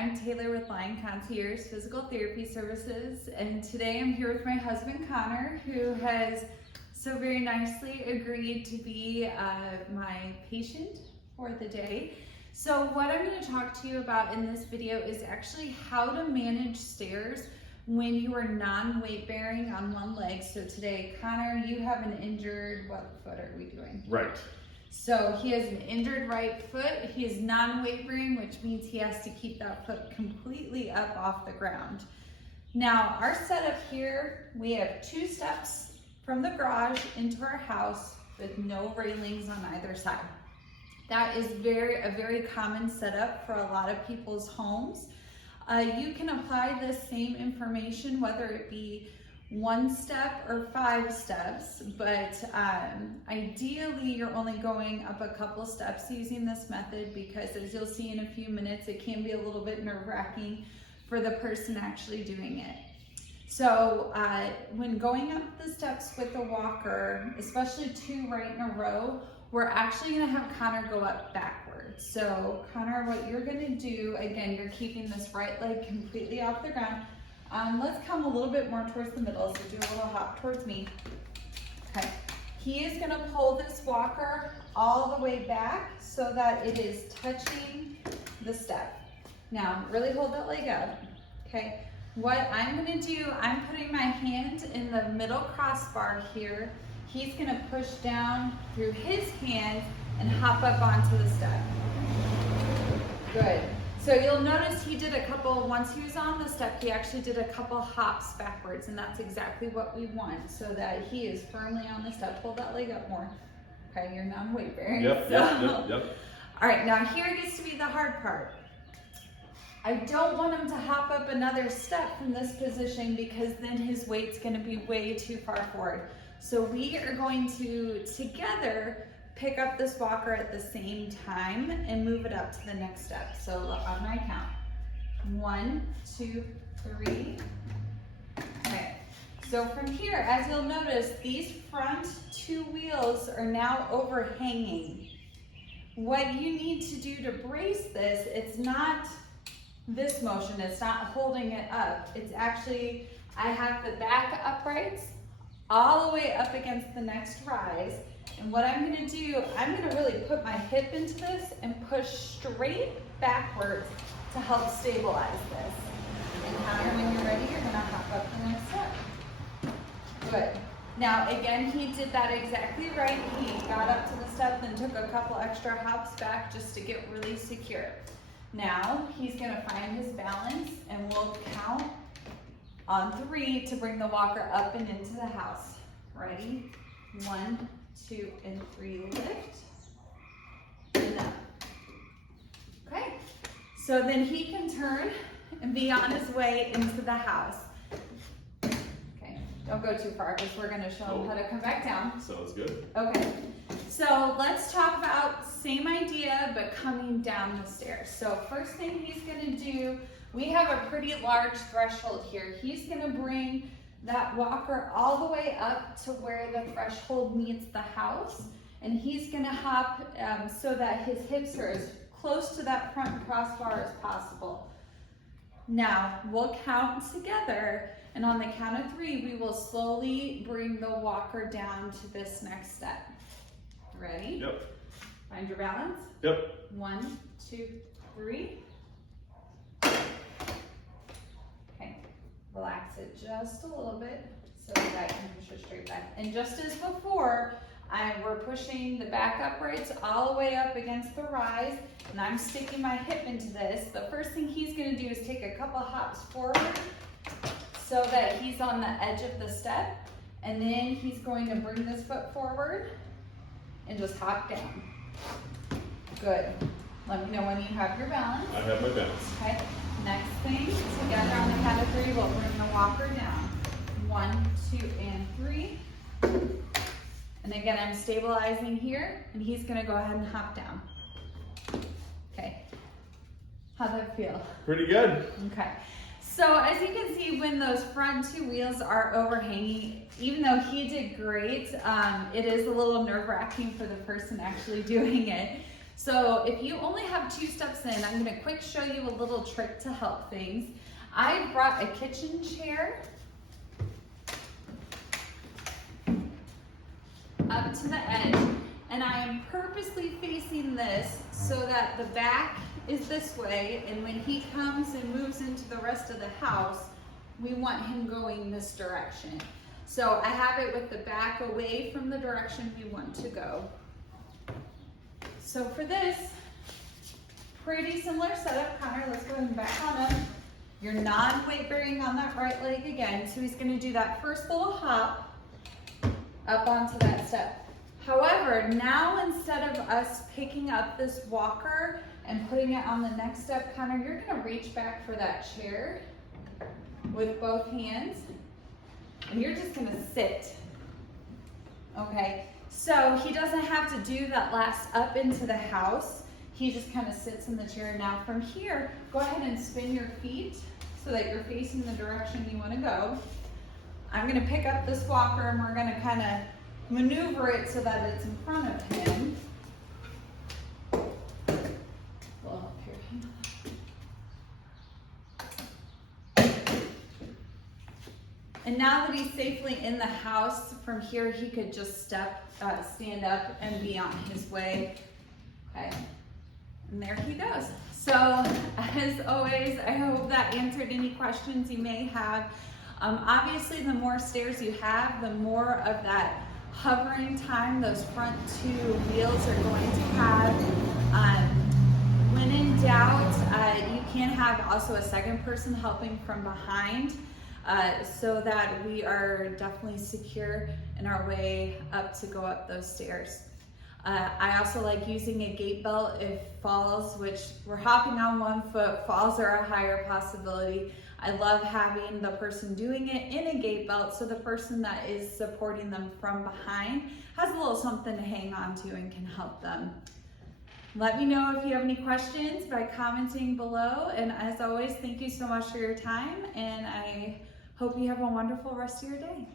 I'm Taylor with Concierge Physical Therapy Services, and today I'm here with my husband Connor, who has so very nicely agreed to be my patient for the day. So what I'm going to talk to you about in this video is actually how to manage stairs when you are non-weight bearing on one leg. So today, Connor, you have an injured, what foot are we doing? Right. So he has an injured right foot. He is non-weight bearing, which means he has to keep that foot completely up off the ground. Now, our setup here, we have 2 steps from the garage into our house with no railings on either side. That is a very common setup for a lot of people's homes. You can apply this same information, whether it be 1 step or 5 steps, but ideally you're only going up a couple steps using this method, because as you'll see in a few minutes, it can be a little bit nerve-wracking for the person actually doing it. So when going up the steps with the walker, especially 2 right in a row, we're actually going to have Connor go up backwards. So Connor, what you're going to do, again, you're keeping this right leg completely off the ground. Let's come a little bit more towards the middle, so do a little hop towards me. Okay, he is going to pull this walker all the way back so that it is touching the step. Now, really hold that leg up. Okay, what I'm going to do, I'm putting my hand in the middle crossbar here. He's going to push down through his hand and hop up onto the step. Good. So you'll notice he did once he was on the step, he actually did a couple hops backwards, and that's exactly what we want, so that he is firmly on the step. Pull that leg up more. Okay, you're non-weight bearing. Yep. All right, now here gets to be the hard part. I don't want him to hop up another step from this position, because then his weight's going to be way too far forward. So we are going to, together, pick up this walker at the same time and move it up to the next step. So on my count, 1, 2, 3. Okay, so from here, as you'll notice, these front 2 wheels are now overhanging. What you need to do to brace this, it's not this motion, it's not holding it up. It's actually, I have the back uprights all the way up against the next rise. And what I'm going to do, I'm going to really put my hip into this and push straight backwards to help stabilize this. And Connor, when you're ready, you're going to hop up the next step. Good. Now, again, he did that exactly right. He got up to the step, then took a couple extra hops back just to get really secure. Now, he's going to find his balance, and we'll count on 3 to bring the walker up and into the house. Ready? 1, 2, and 3, lift, and up. Okay, so then he can turn and be on his way into the house. Okay, don't go too far, because we're going to show him how to come back down. Sounds good. Okay, so let's talk about same idea, but coming down the stairs. So first thing he's going to do, we have a pretty large threshold here. He's going to bring that walker all the way up to where the threshold meets the house, and he's going to hop so that his hips are as close to that front crossbar as possible. Now we'll count together, and on the count of 3 we will slowly bring the walker down to this next step. Ready? Yep. Find your balance. Yep. 1, 2, 3. Relax it just a little bit so that I can push it straight back. And just as before, we're pushing the back uprights all the way up against the rise, and I'm sticking my hip into this. The first thing he's going to do is take a couple hops forward so that he's on the edge of the step, and then he's going to bring this foot forward and just hop down. Good. Let me know when you have your balance. I have my balance. Okay. Next thing, together on the count of 3, we'll bring the walker down. 1, 2, and 3. And again, I'm stabilizing here, and he's going to go ahead and hop down. Okay. How'd that feel? Pretty good. Okay. So as you can see, when those front 2 wheels are overhanging, even though he did great, it is a little nerve-wracking for the person actually doing it. So if you only have 2 steps in, I'm gonna quick show you a little trick to help things. I brought a kitchen chair up to the edge, and I am purposely facing this so that the back is this way, and when he comes and moves into the rest of the house, we want him going this direction. So I have it with the back away from the direction we want to go. So for this, pretty similar setup, Connor, let's go ahead and back on up. You're non-weight bearing on that right leg again, so he's gonna do that first little hop up onto that step. However, now instead of us picking up this walker and putting it on the next step, Connor, you're gonna reach back for that chair with both hands, and you're just gonna sit, okay? So he doesn't have to do that last up into the house. He just kind of sits in the chair. Now from here, go ahead and spin your feet so that you're facing the direction you want to go. I'm going to pick up this walker and we're going to kind of maneuver it so that it's in front of him. Well, up here. And now that he's safely in the house, from here he could just stand up and be on his way. Okay. And there he goes. So as always, I hope that answered any questions you may have. Obviously, the more stairs you have, the more of that hovering time those front 2 wheels are going to have. When in doubt, you can have also a second person helping from behind so that we are definitely secure in our way up to go up those stairs. I also like using a gate belt if falls, which we're hopping on 1 foot, falls are a higher possibility. I love having the person doing it in a gate belt so the person that is supporting them from behind has a little something to hang on to and can help them. Let me know if you have any questions by commenting below, and as always, thank you so much for your time, and I hope you have a wonderful rest of your day.